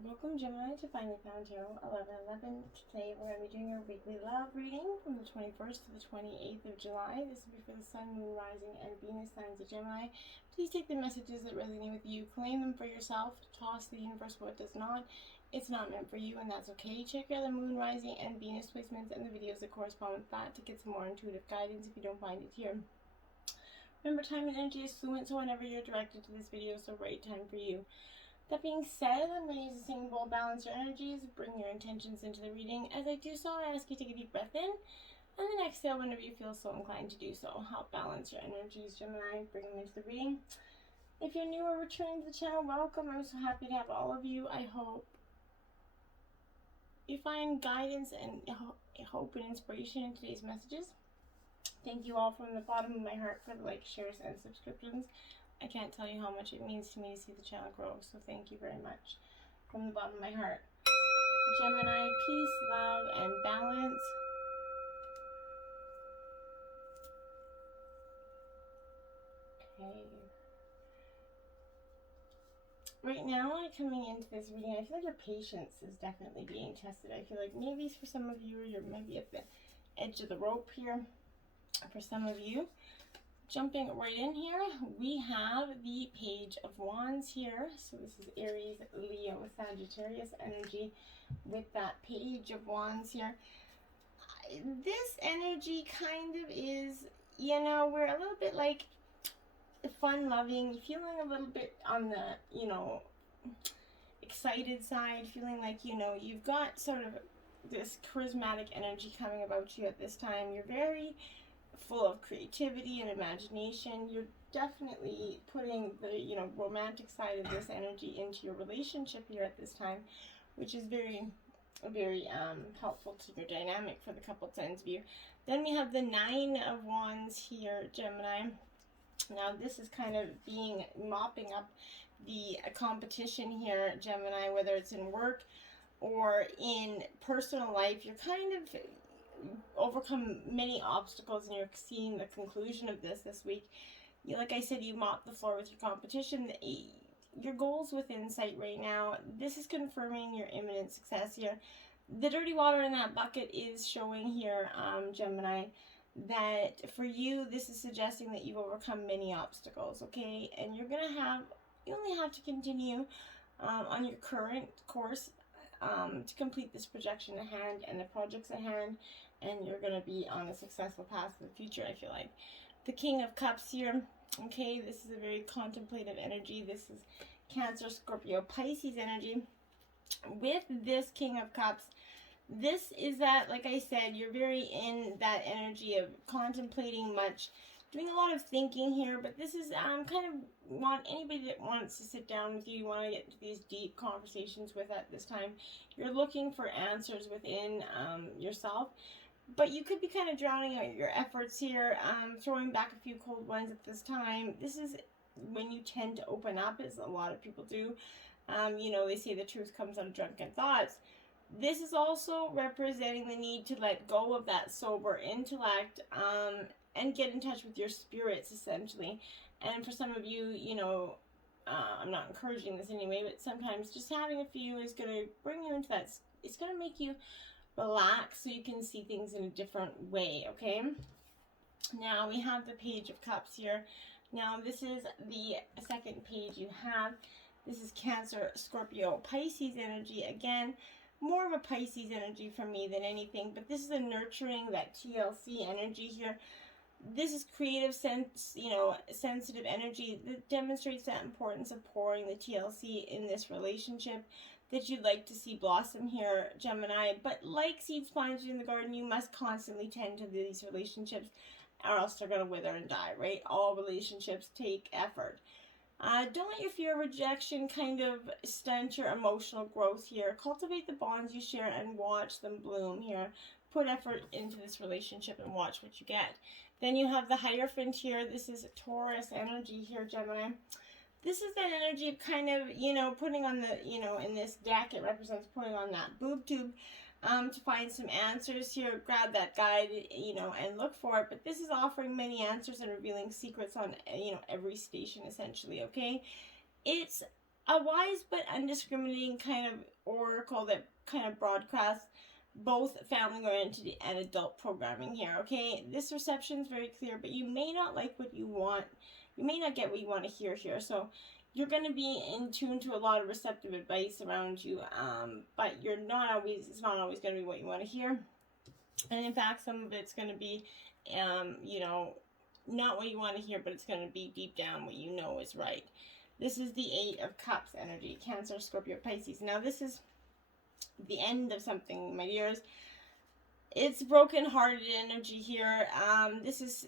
Welcome Gemini to Finally Found Tarot 1111. Today we're going to be doing our weekly love reading from the 21st to the 28th of July. This will be for the Sun, Moon, Rising, and Venus signs of Gemini. Please take the messages that resonate with you, claim them for yourself, toss the universe what does not. It's not meant for you, and that's okay. Check out the Moon, Rising, and Venus placements and the videos that correspond with that to get some more intuitive guidance if you don't find it here. Remember, time and energy is fluent, so whenever you're directed to this video, so right time for you. That being said, I'm going to use the singing bowl, balance your energies, bring your intentions into the reading. As I do so, I ask you to take a deep breath in, and then exhale whenever you feel so inclined to do so. Help balance your energies, Gemini, bring them into the reading. If you're new or returning to the channel, welcome. I'm so happy to have all of you. I hope you find guidance and hope and inspiration in today's messages. Thank you all from the bottom of my heart for the likes, shares, and subscriptions. I can't tell you how much it means to me to see the channel grow, so thank you very much from the bottom of my heart. Gemini, peace, love, and balance. Okay. Right now, coming into this reading, I feel like your patience is definitely being tested. I feel like maybe for some of you, you're maybe at the edge of the rope here. For some of you, jumping right in here, we have the Page of Wands here. So this is Aries, Leo, Sagittarius energy with that Page of Wands here. This energy kind of is, we're a little bit like fun-loving, feeling a little bit on the, excited side, feeling like, you've got sort of this charismatic energy coming about you at this time. You're very full of creativity and imagination. You're definitely putting the romantic side of this energy into your relationship here at this time, which is very helpful to your dynamic for the couple signs of you. Then we have the Nine of Wands here, Gemini. Now this is kind of mopping up the competition here, Gemini, whether it's in work or in personal life. You're kind of overcome many obstacles and you're seeing the conclusion of this week. Like I said, you mop the floor with your competition. Your goals within sight right now. This is confirming your imminent success here. The dirty water in that bucket is showing here, Gemini, that for you, this is suggesting that you've overcome many obstacles, okay? And you only have to continue on your current course to complete this projection at hand and the projects at hand, and you're going to be on a successful path to the future, I feel like. The King of Cups here, okay, this is a very contemplative energy. This is Cancer, Scorpio, Pisces energy. With this King of Cups, this is that, like I said, you're very in that energy of contemplating much, doing a lot of thinking here, but this is kind of want anybody that wants to sit down with you, want to get into these deep conversations with at this time. You're looking for answers within yourself, but you could be kind of drowning out your efforts here, throwing back a few cold ones at this time. This is when you tend to open up, as a lot of people do. They say the truth comes out of drunken thoughts. This is also representing the need to let go of that sober intellect and get in touch with your spirits, essentially. And for some of you, I'm not encouraging this anyway, but sometimes just having a few is going to bring you into that. It's going to make you relax so you can see things in a different way, okay? Now we have the Page of Cups here. Now this is the second page you have. This is Cancer, Scorpio, Pisces energy. Again, more of a Pisces energy for me than anything, but this is a nurturing, that TLC energy here. This is creative, sensitive energy that demonstrates that importance of pouring the TLC in this relationship that you'd like to see blossom here, Gemini. But like seeds planted in the garden, you must constantly tend to these relationships or else they're going to wither and die, right? All relationships take effort. Don't let your fear of rejection kind of stunt your emotional growth here. Cultivate the bonds you share and watch them bloom here. Put effort into this relationship and watch what you get. Then you have the Hierophant here. This is Taurus energy here, Gemini. This is that energy of kind of, putting on the, in this deck, it represents putting on that boob tube to find some answers here. Grab that guide, and look for it. But this is offering many answers and revealing secrets on, every station, essentially, okay? It's a wise but undiscriminating kind of oracle that kind of broadcasts both family-oriented and adult programming here, okay? This reception is very clear, but you may not like what you want. You may not get what you want to hear here, so you're going to be in tune to a lot of receptive advice around you, but it's not always going to be what you want to hear. And in fact, some of it's going to be, not what you want to hear, but it's going to be deep down what you know is right. This is the 8 of Cups energy, Cancer, Scorpio, Pisces. Now, this is the end of something, my dears. It's broken-hearted energy here. This is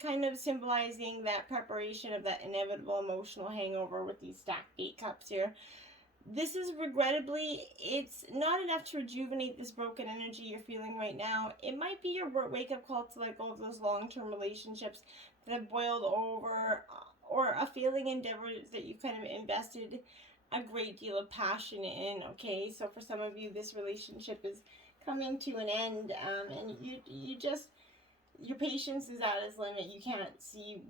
kind of symbolizing that preparation of that inevitable emotional hangover with these stacked 8 cups here. This is regrettably, it's not enough to rejuvenate this broken energy you're feeling right now. It might be your wake-up call to let go of those long-term relationships that have boiled over, or a failing endeavor that you've kind of invested a great deal of passion in, okay? So for some of you, this relationship is coming to an end, and your patience is at its limit. You can't see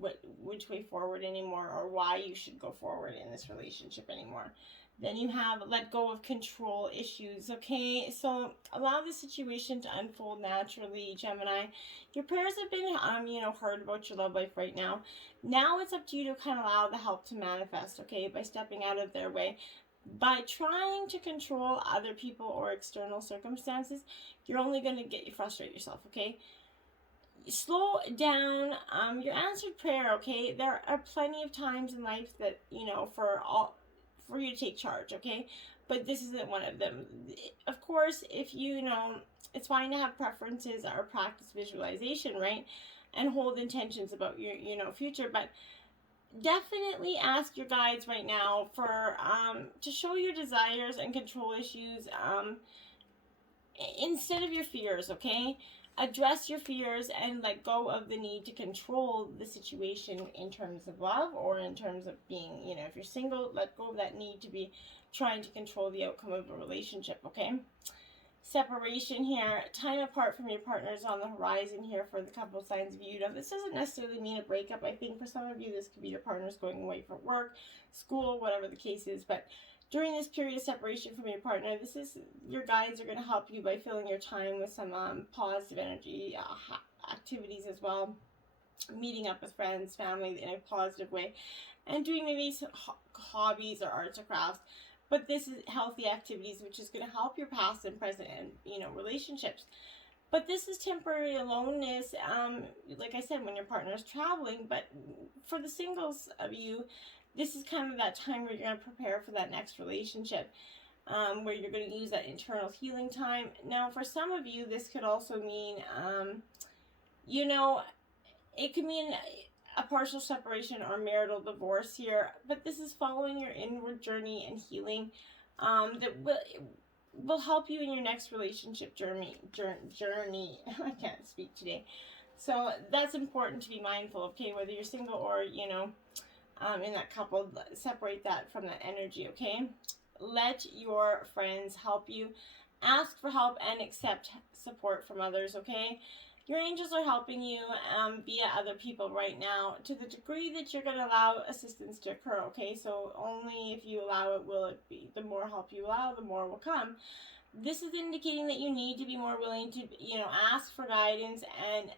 which way forward anymore, or why you should go forward in this relationship anymore. Then you have let go of control issues, okay? So allow the situation to unfold naturally, Gemini. Your prayers have been, heard about your love life right now. Now it's up to you to kind of allow the help to manifest, okay? By stepping out of their way. By trying to control other people or external circumstances, you're only going to get you frustrate yourself, okay? Slow down your answered prayer, okay? There are plenty of times in life that, for you to take charge, okay? But this isn't one of them. Of course, if it's fine to have preferences or practice visualization, right? And hold intentions about your, future, but definitely ask your guides right now for, to show your desires and control issues, instead of your fears, okay? Address your fears and let go of the need to control the situation in terms of love, or in terms of being, if you're single, let go of that need to be trying to control the outcome of a relationship, okay? Separation here, time apart from your partner is on the horizon here for the couple signs of you. Now, this doesn't necessarily mean a breakup. I think for some of you, this could be your partner's going away for work, school, whatever the case is, but during this period of separation from your partner, your guides are going to help you by filling your time with some positive energy activities as well. Meeting up with friends, family in a positive way, and doing maybe some hobbies or arts or crafts. But this is healthy activities, which is going to help your past and present and, relationships. But this is temporary aloneness, like I said, when your partner is traveling. But for the singles of you, this is kind of that time where you're going to prepare for that next relationship, where you're going to use that internal healing time. Now, for some of you, this could also mean, it could mean a partial separation or marital divorce here. But this is following your inward journey and healing, that will help you in your next relationship journey. I can't speak today. So that's important to be mindful of, okay? Whether you're single or, in that couple, separate that from that energy, okay? Let your friends help you. Ask for help and accept support from others, okay? Your angels are helping you via other people right now to the degree that you're going to allow assistance to occur, okay? So only if you allow it will it be. The more help you allow, the more will come. This is indicating that you need to be more willing to, ask for guidance, and,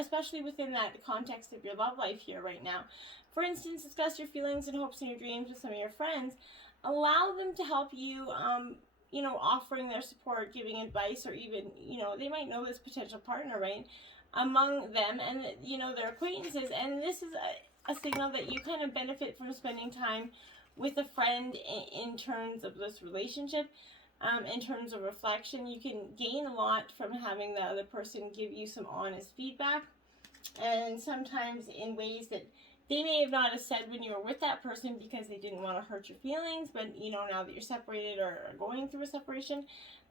especially within that context of your love life here right now. For instance, discuss your feelings and hopes and your dreams with some of your friends. Allow them to help you, offering their support, giving advice, or even, they might know this potential partner, right, among them and, their acquaintances. And this is a signal that you kind of benefit from spending time with a friend in terms of this relationship. In terms of reflection, you can gain a lot from having the other person give you some honest feedback, and sometimes in ways that they may have not have said when you were with that person because they didn't want to hurt your feelings. But, now that you're separated or going through a separation,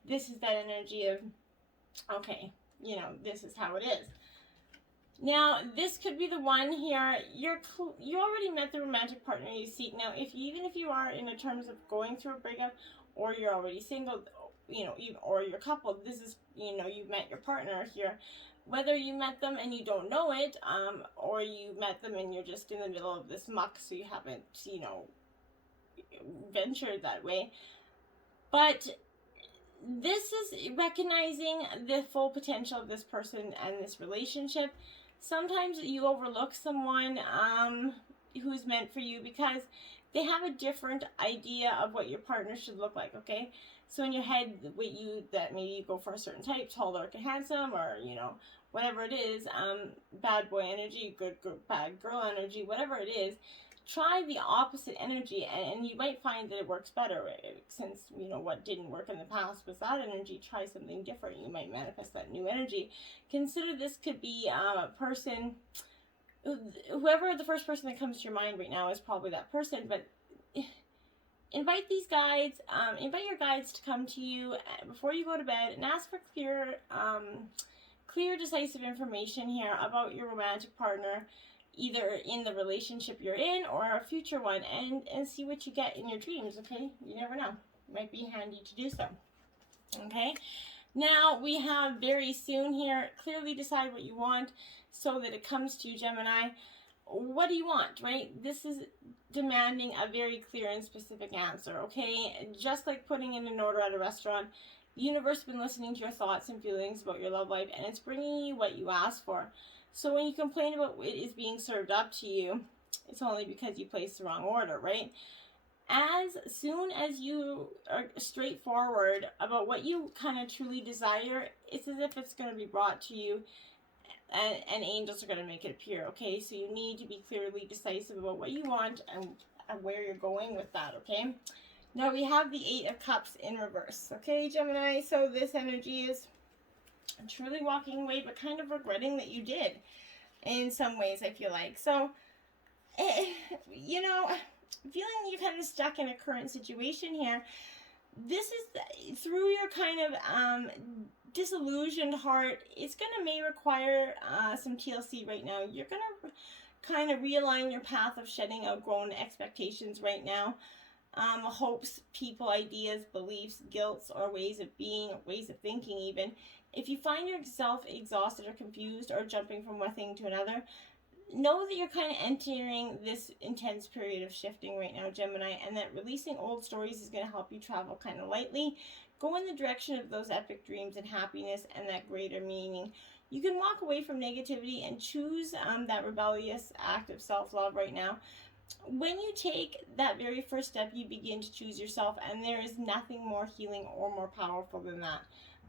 this is that energy of, okay, this is how it is. Now, this could be the one here. You already met the romantic partner you seek. Now, even if you are in the terms of going through a breakup, or you're already single, or you're coupled, this is, you've met your partner here. Whether you met them and you don't know it, or you met them and you're just in the middle of this muck, so you haven't, ventured that way. But this is recognizing the full potential of this person and this relationship. Sometimes you overlook someone who's meant for you because they have a different idea of what your partner should look like, okay? So in your head, that maybe you go for a certain type, tall, dark, and handsome, or, you know, whatever it is, bad boy energy, bad girl energy, whatever it is, try the opposite energy, and you might find that it works better. Since, you know, what didn't work in the past was that energy, try something different. You might manifest that new energy. Consider this could be a person, whoever the first person that comes to your mind right now is probably that person, but invite these guides, invite your guides to come to you before you go to bed and ask for clear, decisive information here about your romantic partner, either in the relationship you're in or a future one, and see what you get in your dreams, okay? You never know. It might be handy to do so, okay? Now, we have very soon here, clearly decide what you want so that it comes to you, Gemini. What do you want, right? This is demanding a very clear and specific answer, okay? Just like putting in an order at a restaurant, the universe has been listening to your thoughts and feelings about your love life, and it's bringing you what you asked for. So when you complain about what is being served up to you, it's only because you placed the wrong order, right? As soon as you are straightforward about what you kind of truly desire, it's as if it's going to be brought to you, and angels are going to make it appear, okay? So you need to be clearly decisive about what you want and where you're going with that, okay? Now we have the Eight of Cups in reverse, okay, Gemini? So this energy is truly walking away, but kind of regretting that you did in some ways, I feel like. So, you know, feeling you're kind of stuck in a current situation here. This is through your kind of disillusioned heart. It's going to may require some TLC right now. You're going to kind of realign your path of shedding outgrown expectations right now. Hopes, people, ideas, beliefs, guilts, or ways of being, ways of thinking even. If you find yourself exhausted or confused or jumping from one thing to another, know that you're kind of entering this intense period of shifting right now, Gemini, and that releasing old stories is going to help you travel kind of lightly. Go in the direction of those epic dreams and happiness and that greater meaning. You can walk away from negativity and choose that rebellious act of self-love right now. When you take that very first step, you begin to choose yourself, and there is nothing more healing or more powerful than that.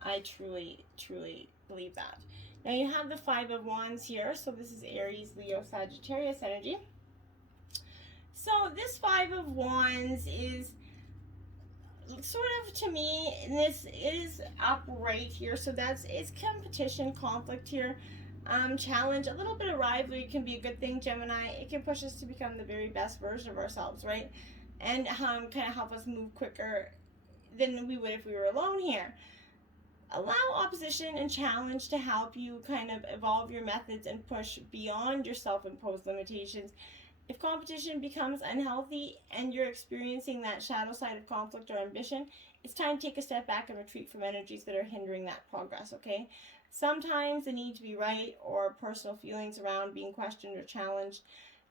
I truly, truly believe that. Now you have the Five of Wands here, so this is Aries, Leo, Sagittarius energy. So this Five of Wands is sort of, to me, this is upright here, so it's competition, conflict here. Challenge, a little bit of rivalry can be a good thing, Gemini. It can push us to become the very best version of ourselves, right? And kind of help us move quicker than we would if we were alone here. Allow opposition and challenge to help you kind of evolve your methods and push beyond your self-imposed limitations. If competition becomes unhealthy and you're experiencing that shadow side of conflict or ambition, it's time to take a step back and retreat from energies that are hindering that progress, okay? Sometimes the need to be right or personal feelings around being questioned or challenged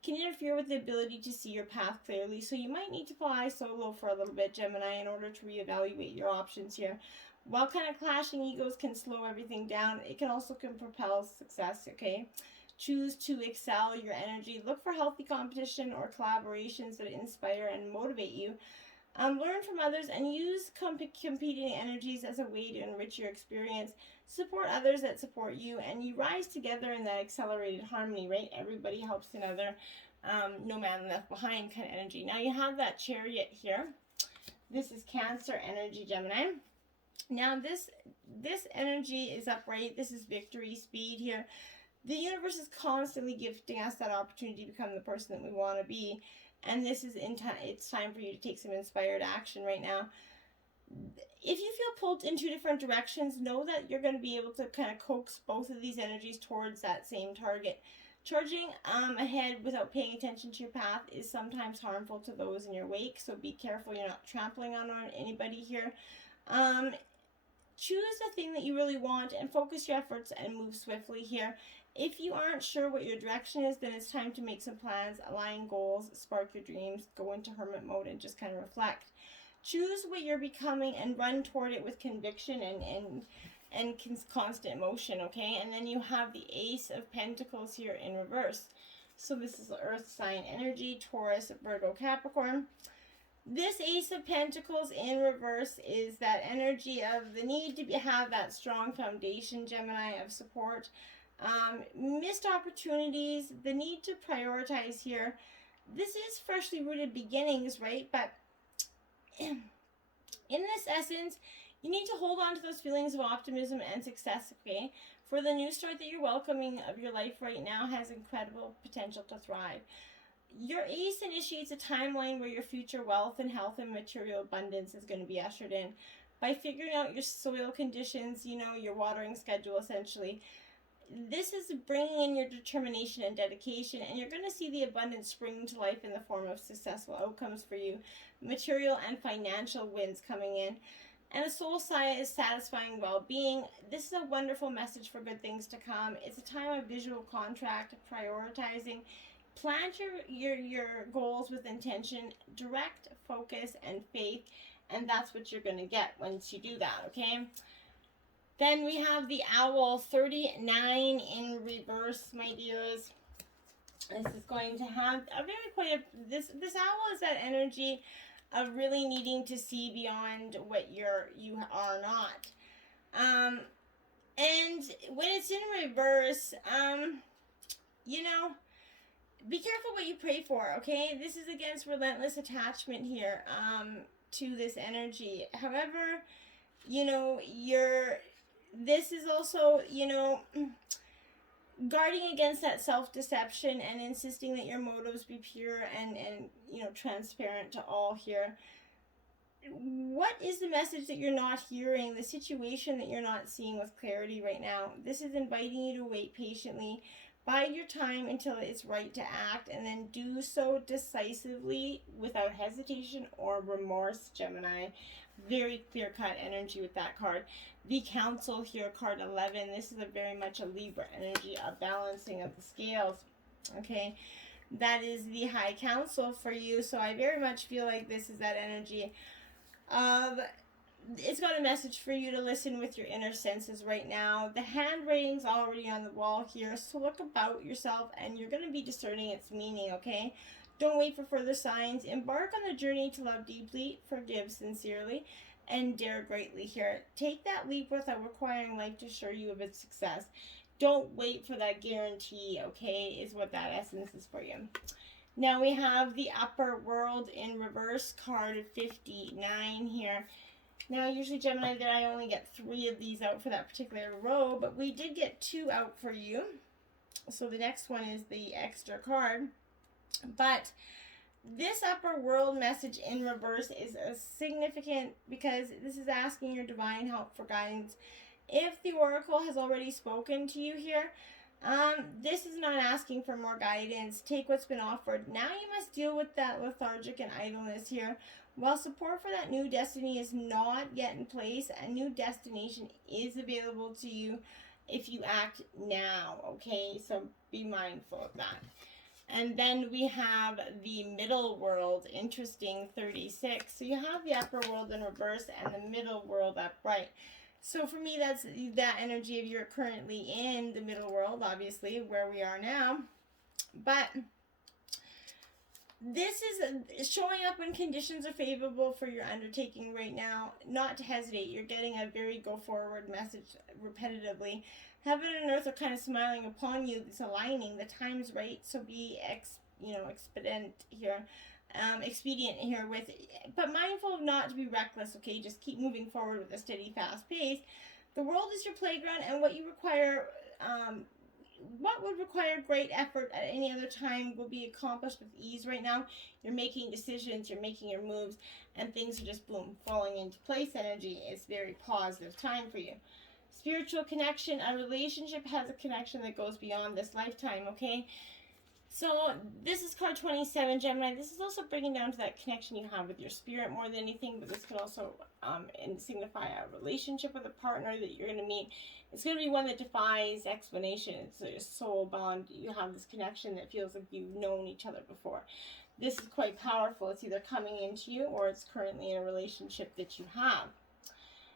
can interfere with the ability to see your path clearly, so you might need to fly solo for a little bit, Gemini, in order to reevaluate your options here. While kind of clashing egos can slow everything down, it can also propel success, okay? Choose to excel your energy. Look for healthy competition or collaborations that inspire and motivate you. Learn from others and use competing energies as a way to enrich your experience. Support others that support you, and you rise together in that accelerated harmony, right? Everybody helps another. No man left behind kind of energy. Now you have that Chariot here. This is Cancer energy, Gemini. Now this energy is upright. This is victory, speed here. The universe is constantly gifting us that opportunity to become the person that we want to be. And this is it's time for you to take some inspired action right now. If you feel pulled in two different directions, know that you're going to be able to kind of coax both of these energies towards that same target. Charging ahead without paying attention to your path is sometimes harmful to those in your wake, so be careful you're not trampling on anybody here. Choose the thing that you really want and focus your efforts and move swiftly here. If you aren't sure what your direction is, then it's time to make some plans, align goals, spark your dreams, go into hermit mode, and just kind of reflect. Choose what you're becoming and run toward it with conviction and constant motion, okay? And then you have the Ace of Pentacles here in reverse. So this is the Earth sign energy, Taurus, Virgo, Capricorn. This Ace of Pentacles in reverse is that energy of the need to have that strong foundation, Gemini, of support. Missed opportunities, the need to prioritize here. This is freshly rooted beginnings, right? But in this essence, you need to hold on to those feelings of optimism and success, okay? For the new start that you're welcoming of your life right now has incredible potential to thrive. Your Ace initiates a timeline where your future wealth and health and material abundance is going to be ushered in. By figuring out your soil conditions, you know, your watering schedule essentially, this is bringing in your determination and dedication, and you're going to see the abundance spring to life in the form of successful outcomes for you, material and financial wins coming in, and a soul satisfying well-being. This is a wonderful message for good things to come. It's a time of visual contract, prioritizing. Plant your goals with intention, direct focus, and faith, and that's what you're going to get once you do that, okay? Then we have the Owl, 39 in reverse, my dears. This is going to have a very this Owl is that energy of really needing to see beyond what you are not. And when it's in reverse, you know, be careful what you pray for, okay? This is against relentless attachment here, to this energy. However, you know, this is also, you know, guarding against that self-deception and insisting that your motives be pure and you know, transparent to all here. What is the message that you're not hearing, the situation that you're not seeing with clarity right now? This is inviting you to wait patiently, bide your time until it's right to act, and then do so decisively without hesitation or remorse, Gemini. Very clear-cut energy with that card. The Council here, card 11. This is a very much a Libra energy, a balancing of the scales. Okay, that is the High Council for you. So I very much feel like this is that energy of, it's got a message for you to listen with your inner senses right now. The handwriting's already on the wall here, so look about yourself and you're going to be discerning its meaning, okay? Don't wait for further signs. Embark on the journey to love deeply, forgive sincerely, and dare greatly here. Take that leap without requiring life to assure you of its success. Don't wait for that guarantee, okay, is what that essence is for you. Now we have the Upper World in reverse, card 59 here. Now, usually, Gemini, that I only get 3 of these out for that particular row, but we did get 2 out for you. So the next one is the extra card. But this Upper World message in reverse is a significant because this is asking your divine help for guidance. If the Oracle has already spoken to you here, this is not asking for more guidance. Take what's been offered. Now you must deal with that lethargic and idleness here. While support for that new destiny is not yet in place, a new destination is available to you if you act now, okay? So be mindful of that. And then we have the Middle World, interesting, 36. So you have the Upper World in reverse and the Middle World upright. So for me, that's that energy of you're currently in the Middle World, obviously, where we are now. But this is showing up when conditions are favorable for your undertaking right now. Not to hesitate. You're getting a very go forward message repetitively. Heaven and earth are kind of smiling upon you. It's aligning. The time's right. So be expedient here with, but mindful of not to be reckless. Okay, just keep moving forward with a steady, fast pace. The world is your playground, and what would require great effort at any other time will be accomplished with ease right now. You're making decisions, you're making your moves, and things are just boom, falling into place. Energy is very positive time for you. Spiritual connection, a relationship has a connection that goes beyond this lifetime, okay? So this is card 27, Gemini. This is also bringing down to that connection you have with your spirit more than anything, but this could also signify a relationship with a partner that you're going to meet. It's going to be one that defies explanation. It's a soul bond. You have this connection that feels like you've known each other before. This is quite powerful. It's either coming into you or it's currently in a relationship that you have.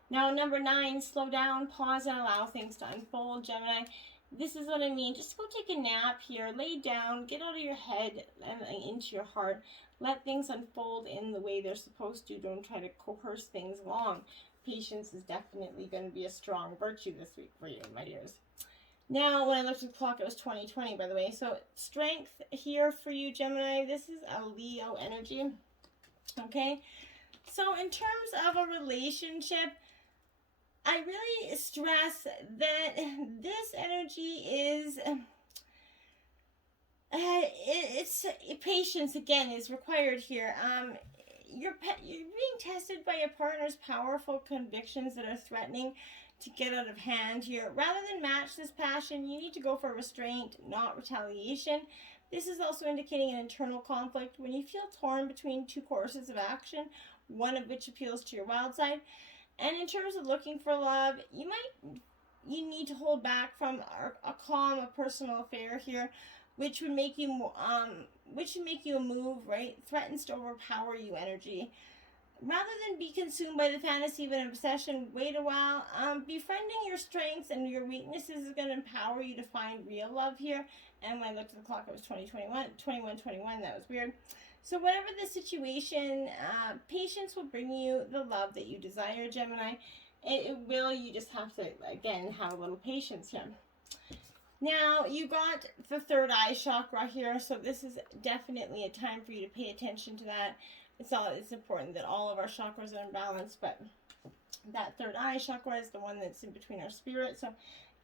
Now, number 9, slow down, pause, and allow things to unfold, Gemini. This is what I mean. Just go take a nap here. Lay down. Get out of your head and into your heart. Let things unfold in the way they're supposed to. Don't try to coerce things along. Patience is definitely going to be a strong virtue this week for you, my dears. Now, when I looked at the clock, it was 2020, by the way. So, strength here for you, Gemini. This is a Leo energy. Okay? So, in terms of a relationship, I really stress that this energy is, it's patience again is required here. You're being tested by your partner's powerful convictions that are threatening to get out of hand here. Rather than match this passion, you need to go for restraint, not retaliation. This is also indicating an internal conflict when you feel torn between two courses of action, one of which appeals to your wild side. And in terms of looking for love, you need to hold back from a calm, a personal affair here, which would make you a move, right? Threatens to overpower you energy. Rather than be consumed by the fantasy of an obsession, wait a while. Befriending your strengths and your weaknesses is going to empower you to find real love here. And when I looked at the clock, it was 21:21. That was weird. So whatever the situation, patience will bring you the love that you desire, Gemini. It will. You just have to, again, have a little patience here. Now, you got the third eye chakra here, so this is definitely a time for you to pay attention to that. It's important that all of our chakras are in balance, but that third eye chakra is the one that's in between our spirit. So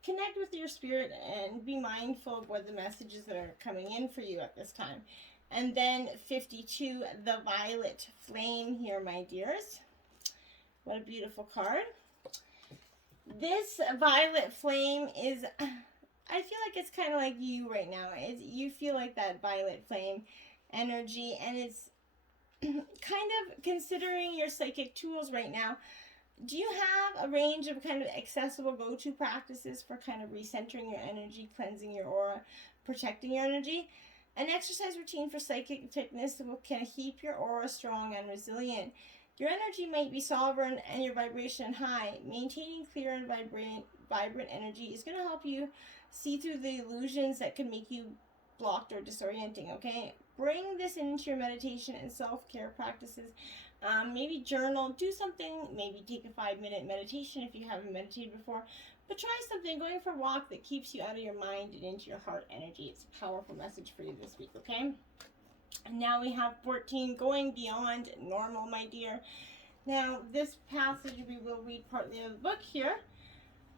connect with your spirit and be mindful of what the messages that are coming in for you at this time. And then 52, the violet flame here, my dears. What a beautiful card. This violet flame is, I feel like it's kind of like you right now. You feel like that violet flame energy, and it's kind of considering your psychic tools right now. Do you have a range of kind of accessible go-to practices for kind of recentering your energy, cleansing your aura, protecting your energy? An exercise routine for psychic fitness can keep your aura strong and resilient. Your energy might be sovereign and your vibration high. Maintaining clear and vibrant energy is going to help you see through the illusions that can make you blocked or disorienting, okay? Bring this into your meditation and self-care practices. Maybe journal, do something, maybe take a 5-minute meditation if you haven't meditated before. But try something, going for a walk that keeps you out of your mind and into your heart energy. It's a powerful message for you this week, okay? And now we have 14, going beyond normal, my dear. Now, this passage we will read partly of the book here.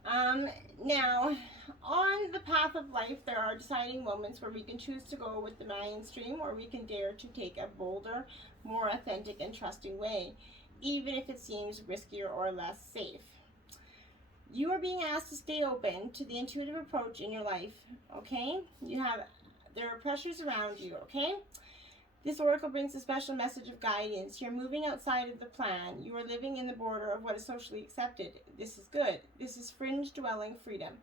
Now, on the path of life, there are deciding moments where we can choose to go with the mainstream, or we can dare to take a bolder, more authentic and trusting way, even if it seems riskier or less safe. You are being asked to stay open to the intuitive approach in your life, okay? There are pressures around you, okay? This oracle brings a special message of guidance. You're moving outside of the plan. You are living in the border of what is socially accepted. This is good. This is fringe dwelling freedom.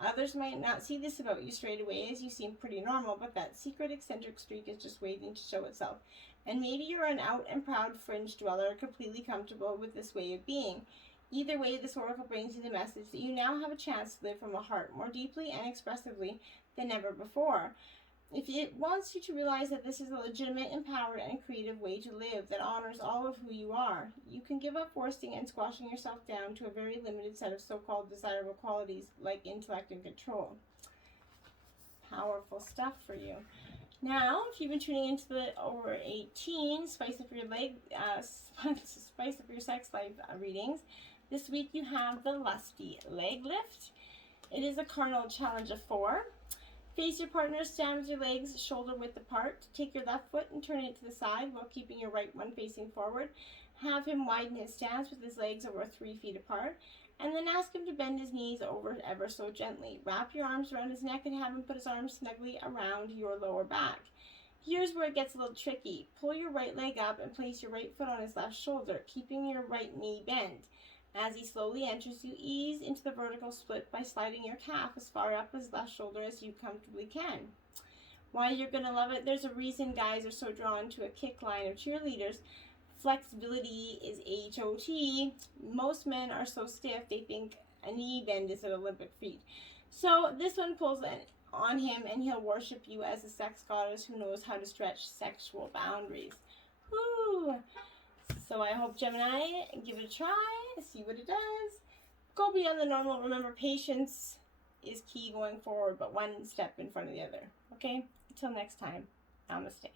Others might not see this about you straight away, as you seem pretty normal, but that secret eccentric streak is just waiting to show itself. And maybe you're an out and proud fringe dweller, completely comfortable with this way of being. Either way, this oracle brings you the message that you now have a chance to live from a heart more deeply and expressively than ever before. If it wants you to realize that this is a legitimate, empowered, and creative way to live that honors all of who you are, you can give up forcing and squashing yourself down to a very limited set of so-called desirable qualities like intellect and control. Powerful stuff for you. Now, if you've been tuning into the over 18 spice up your sex life readings, this week you have the lusty leg lift. It is a carnal challenge of 4. Face your partner, stand with your legs shoulder width apart. Take your left foot and turn it to the side while keeping your right one facing forward. Have him widen his stance with his legs over 3 feet apart, and then ask him to bend his knees over ever so gently. Wrap your arms around his neck and have him put his arms snugly around your lower back. Here's where it gets a little tricky. Pull your right leg up and place your right foot on his left shoulder, keeping your right knee bent. As he slowly enters, you ease into the vertical split by sliding your calf as far up his left shoulder as you comfortably can. Why you're going to love it? There's a reason guys are so drawn to a kick line of cheerleaders. Flexibility is H-O-T. Most men are so stiff they think a knee bend is an Olympic feat. So this one pulls on him, and he'll worship you as a sex goddess who knows how to stretch sexual boundaries. Woo! So I hope, Gemini, give it a try, see what it does. Go beyond the normal. Remember, patience is key going forward, but one step in front of the other. Okay? Until next time, namaste.